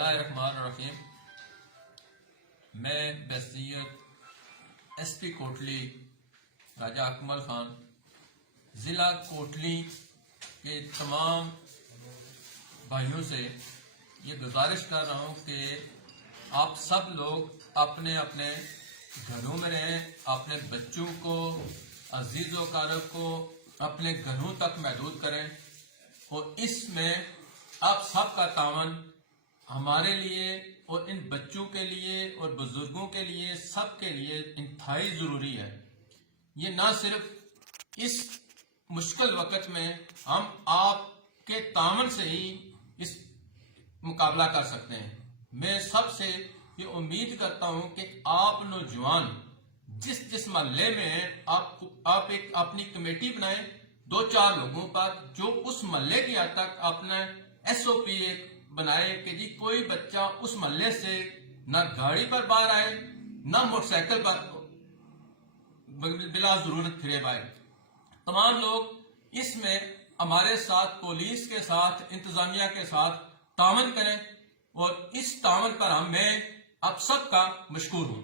اللہ الرحمن الرحیم۔ میں بحیثیت ایس پی کوٹلی راجہ اکمل خان ضلع کوٹلی کے تمام بھائیوں سے یہ گزارش کر رہا ہوں کہ آپ سب لوگ اپنے اپنے گھروں میں رہیں، اپنے بچوں کو، عزیز و اقارب کو اپنے گھروں تک محدود کریں، اور اس میں آپ سب کا تعاون ہمارے لیے اور ان بچوں کے لیے اور بزرگوں کے لیے، سب کے لیے انتہائی ضروری ہے۔ یہ نہ صرف اس مشکل وقت میں ہم آپ کے تعاون سے ہی اس مقابلہ کر سکتے ہیں۔ میں سب سے یہ امید کرتا ہوں کہ آپ نوجوان جس محلے میں ہیں، آپ ایک اپنی کمیٹی بنائیں 2-4 لوگوں پر، جو اس محلے کی حد تک اپنا SOP ایک بنائے کہ جی کوئی بچہ اس محلے سے نہ گاڑی پر باہر آئے، نہ موٹر سائیکل پر بلا ضرورت پھرے آئے۔ تمام لوگ اس میں ہمارے ساتھ، پولیس کے ساتھ، انتظامیہ کے ساتھ تعاون کریں، اور اس تعاون پر میں آپ سب کا مشکور ہوں۔